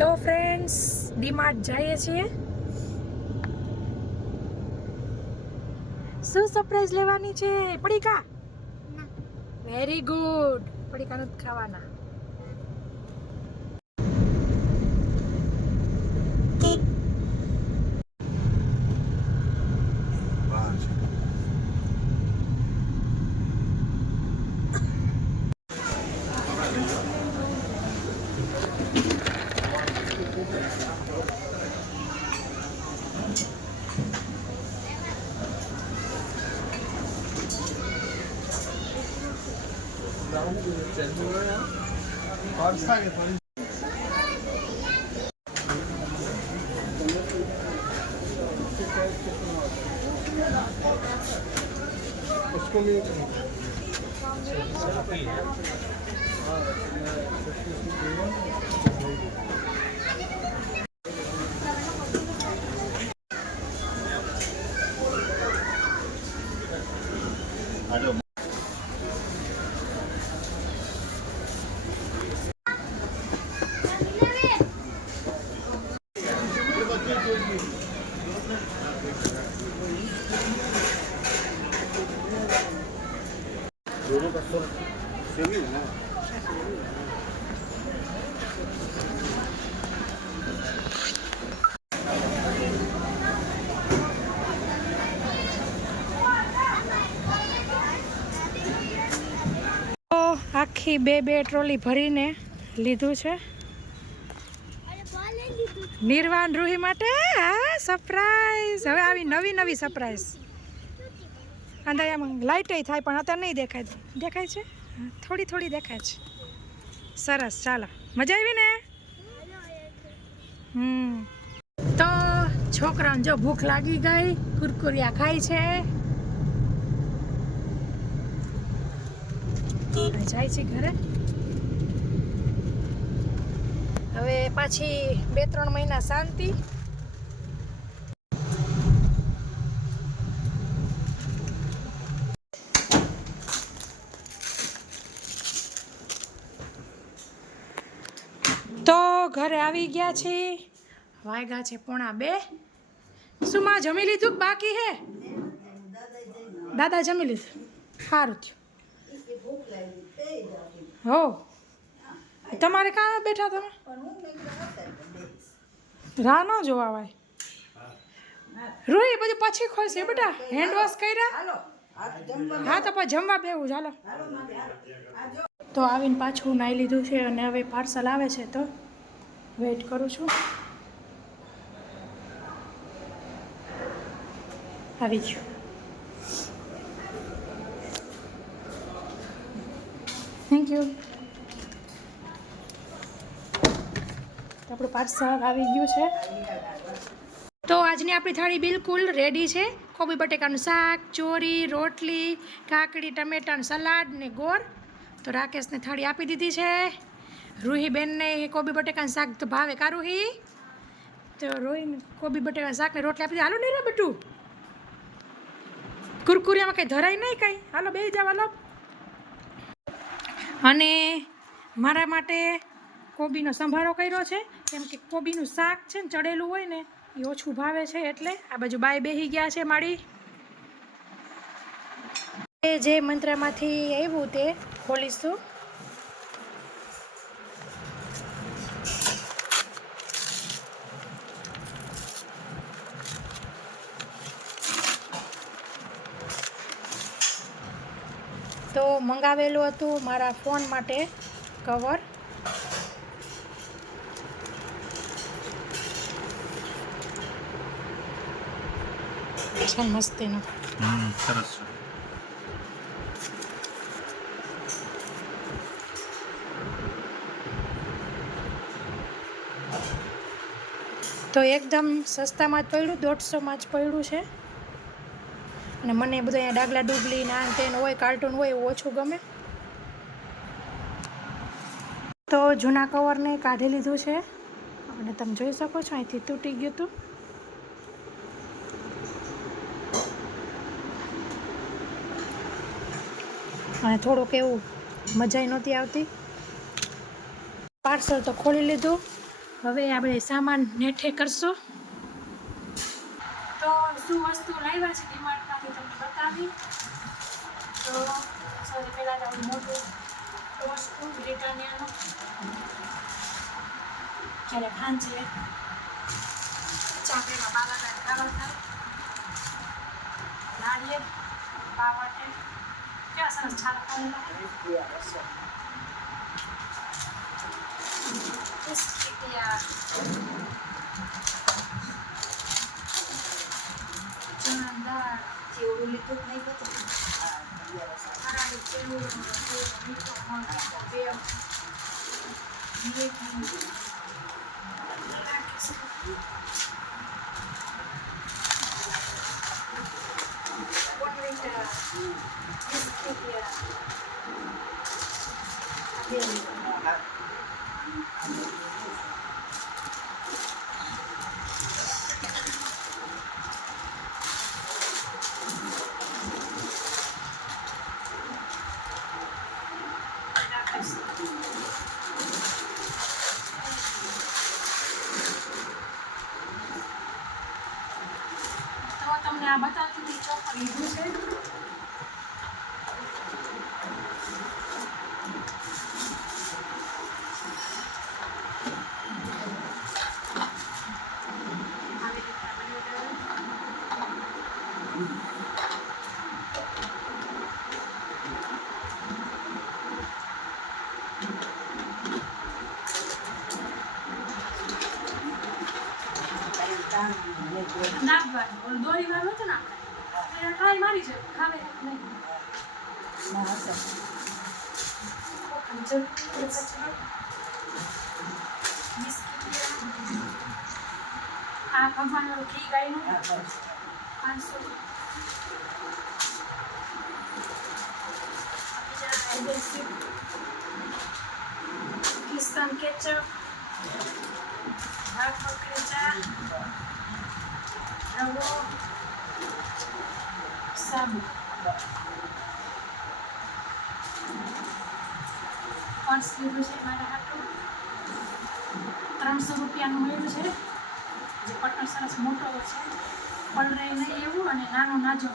તો ફ્રેન્ડ્સ ડીમાર્ટ જઈએ છીએ. શું સરપ્રાઈઝ લેવાની છે? પડીકા. Very good. પડીકા નથી ખાવાના. उसको भी दोनों का सर सेम ही है ना. આખી બે ટ્રોલી ભરીને લીધું છે નિર્વાણ રૂહી માટે. હા, સરપ્રાઈઝ. હવે આવી નવી સરપ્રાઈઝ. અંદર એમ લાઇટ થાય પણ અત્યારે નહીં દેખાય. દેખાય છે? થોડી દેખાય છે. સરસ. ચાલો, મજા આવી ને? તો છોકરાને જો ભૂખ લાગી ગઈ, કુરકુરિયા ખાય છે. જાય છે ઘરે. હવે પાછી 2-3 મહિના શાંતિ. તો ઘરે આવી ગયા છે. વાગ્યા છે 1:45. શું માં જમી લીધું બાકી હે? દાદા જમી લીધું. સારું થયું. હો, તમારે કાં બેઠા તમે? રાહ ન જોવાય. રોઈ બધું પછી ખોલશે બેટા. હેન્ડ વોશ કર્યા? હા, તો પછી જમવા બેવું. ચાલો. તો આવીને પાછું નાઈ લીધું છે અને હવે પાર્સલ આવે છે તો વેઇટ કરું છું. આવી ગયું. Thank you. આપણું પાર્સલ આવી ગયું છે. તો આજની આપણી થાળી બિલકુલ રેડી છે. કોબી બટેકાનું શાક, ચોરી, રોટલી, કાકડી, ટમેટાનું સલાડ ને ગોળ. તો રાકેશને થાળી આપી દીધી છે. રૂહીબેનને કોબી બટેકાનું શાક તો ભાવે. કા રૂહી? તો રોહીને કોબી બટેકાનું શાક ને રોટલી આપી દીધી. હાલો નહીં રે બટું. કુરકુરિયામાં કંઈ ધરાય નહીં કંઈ. હાલો બેસી જાવ. હાલો. અને મારા માટે કોબીનો સંભારો કર્યો છે. કેમ કે કોબીનું શાક છે ને ચડેલું હોય ને એ ઓછું ભાવે છે. એટલે આ બાજુ બાય બેસી ગયા છે મારી. જે મંત્રમાંથી આવ્યું તે ખોલીશું. તો મંગાવેલું હતું મારા ફોન માટે કવર. છે મસ્તીનું. સરસ છે. તો એકદમ સસ્તામાં જ પડ્યું. 150માં જ પડ્યું છે. અને મને બધું અહીંયા ડાગલા ડુગલી નાન તેન હોય, કાર્ટૂન હોય એવું ઓછું ગમે. તો જૂના કવરને કાઢી લીધું છે અને તમે જોઈ શકો છો અહીંથી તૂટી ગયું હતું. અને થોડુંક એવું મજા નહોતી આવતી. પાર્સલ તો ખોલી લીધું હવે આપણે સામાન નેઠે કરશું. તો શું વસ્તુ લાવ્યા છે ડીમાર્ટમાંથી તમને બતાવી. તો સૌથી પહેલાં તો આપણું મોટું વસ્તુ બ્રિટાનિયાનું જ્યારે સાંજે ચાકરીમાં બાબા ખાવા થાય નાળિયેર બા માટે કેવા સરસ છાલા ખાવેલા બિસ્કિટિયા ચણા દાળ ચેવડું લીધું નહીં બધું મારાની ચેવડો મીઠો મોટો બેવ તમને આ બતાવતી હતી ચોખા લીધું છે. નાખવાનું ઓલું દોરી વાળું હતું ને આપણે ટ્રાય મારી છે ખાવે નહીં આ ભગવાન ઘી ગાયનું 500 કિસ્તાન કેચઅપ ભાગ પકડે ચા રવો સાબુ પર્સ લીધું છે મારા હાટું 300 રૂપિયાનું મળ્યું છે જે પટ્ટો સરસ મોટો છે પલરે નહીં એવું અને નાનો નાજો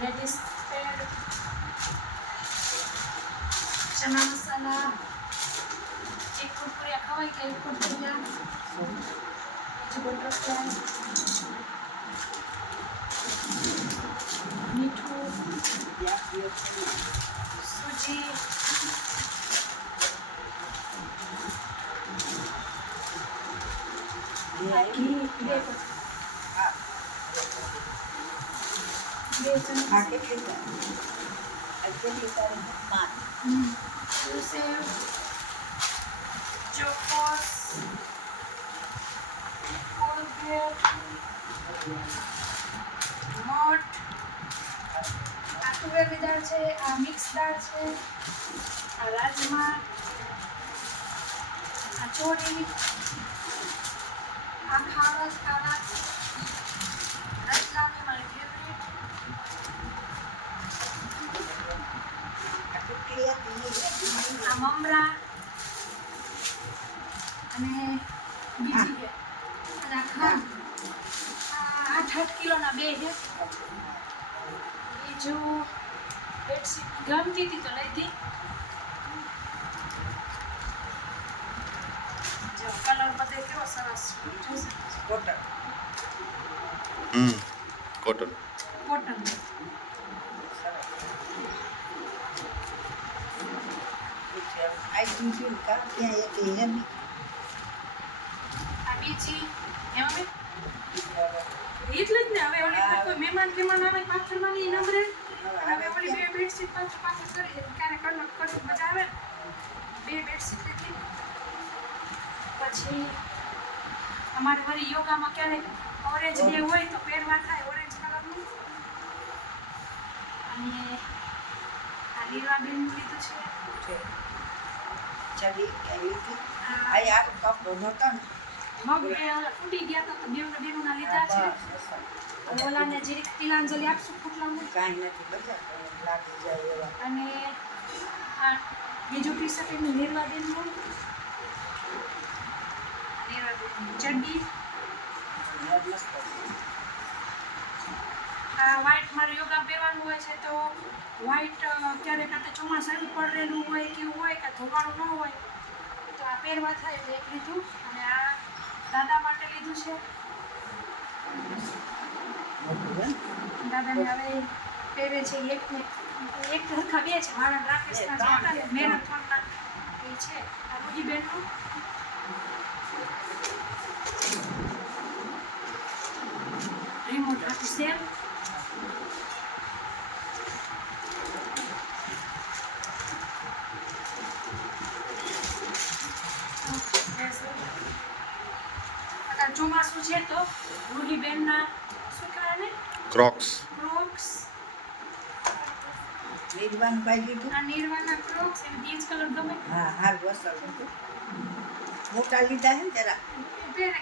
લેડીઝ પેડ ચણા મસાલા એક કુરકુરિયા ખવાય કે એક કુરકુરિયા બીજું બટરફ્લાય મીઠું સૂજી ઘી બે ચમચી સેવ ચોકોસ કોલગેટ મઠ આ તુવેરની દાળ છે આ મિક્સ દાળ છે આ રાજમા આ ચોરી આ ખારસ રતલામી મારી ફેવરેટ આ મમરા અને બીજી બે અને આ ખાંડ આ 8 કિલોના બે છે બીજું બેડશીટ ગમતી હતી તો લઈ જો કલર બધે કેવો સરસ જોશે કોટન કોટન કોટન આ બીજી એમાં એટલે જ ને હવે ઓલી કોઈ મહેમાન આવે પાછળમાંની નંબરે હવે ઓલી બે બેડશીટ પાછળ કરી દે ક્યારે કલર કશું મજા આવે બે બેડશીટ લીધી પછી અમારે વળી યોગામાં ક્યારેક ઓરેન્જ ડે હોય તો પહેરવા થાય ઓરેન્જ કલરનું અને આ લીલા બેનનું લીધું છે ચલી આ યાર કપ નહોતો ને મગ બે ફૂટી ગયા તો બેનના લીધા છે અને ઓલાને જીરીક તિલાંજલિ આપશું ફૂટલાનું કાંઈ નથી બધા લાગી જાય એવા અને આ બીજું ટી શર્ટ એમનું નિર્વાબેનનું ચડ્ડી. આ વ્હાઈટ મારે યોગા પહેરવાનું હોય છે તો વ્હાઈટ ક્યારેક આપણે ચોમાસાનું પડેલું હોય કે એવું હોય કે ધોવાનું ન હોય તો આ પહેરવા થાય એટલે એક લીધું. અને આ દાદા માટે લીધું છે. દાદાને હવે પહેરે છે એક હરખા બે છે મારા રાકેશના જે હતા ને મેરેથોનના એ છે. આ રૂહીબેનનું રિમોટ રાખી સેલ. ચોમાસું છે તો રૂહીબેનના શું કહેવાય ને ક્રોક્સ. ક્રોક્સ. નિર્વાણ પાઈ દીધું. આ નિર્વાના ક્રોક્સ એને બીજ કલર ગમે. હા હાર વસલ મોટા લીધા હે ને જરા. પહેરે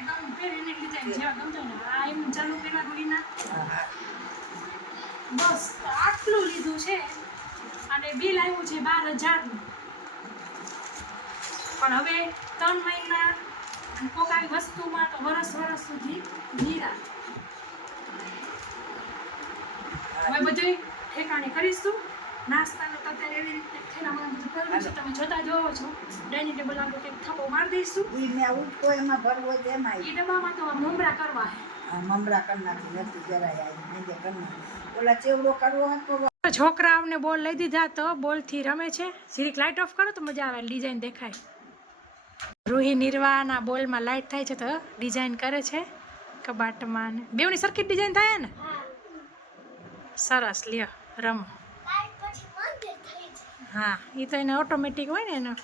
એને લીધા જેવા ગમતો ને આ એમ ચાલુ પેલા રૂહીના. હા હા બસ આટલું લીધું છે અને બિલ આવ્યું છે 12,000નું. પણ હવે 3 મહિના અને કોક આવી વસ્તુમાં તો વરસ સુધી નિરા. હવે બધું ઠેકાણે કરીશું. નાસ્તાનું તો અત્યારે એવી રીતે થેલામાં બધું કરવું છે. તમે જોતા જોવો છો ડાઇનિંગ ટેબલ આપણે કંઈક થપ્પો મારી દઈશું. ઈ મેં ઉઠકો એમાં ભરવો હોય તો એમાં એ ડબ્બામાં તો મમરા કરવા છે. આ મમરા કરી નાખી નથી જરાય આવી મેં કરી નાખી. ઓલા ચેવડો કરવો હોય તો છોકરાઓને બોલ લઈ દીધા તો બોલથી રમે છે. જીરીક લાઇટ ઓફ કરો તો મજા આવે, ડિઝાઇન દેખાય. રૂહી નિર્વાના બોલમાં લાઇટ થાય છે તો ડિઝાઇન કરે છે કબાટમાં. ને બેવની સરખી ડિઝાઇન થાય ને. સરસ લ્યો રમો. હા એ તો એને ઓટોમેટિક હોય ને એનો.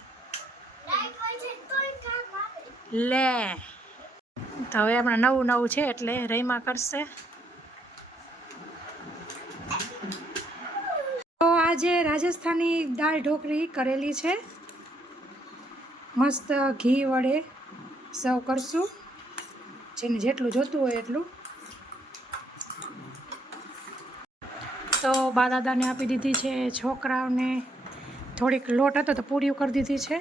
લે તો હવે આપણે નવું છે એટલે રહીમાં કરશે. તો આજે રાજસ્થાની દાળ ઢોકળી કરેલી છે. મસ્ત ઘી વડે સર્વ કરશું, જેને જેટલું જોતું હોય એટલું. તો બા દાદાને આપી દીધી છે. છોકરાઓને થોડીક લોટ હતો તો પૂરીઓ કરી દીધી છે.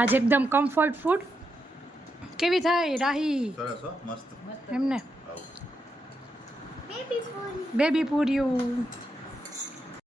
આજે એકદમ કમ્ફર્ટ ફૂડ. કેવી થાય રાહી? સરસ હો, મસ્ત. એમને બેબી પૂરીઓ.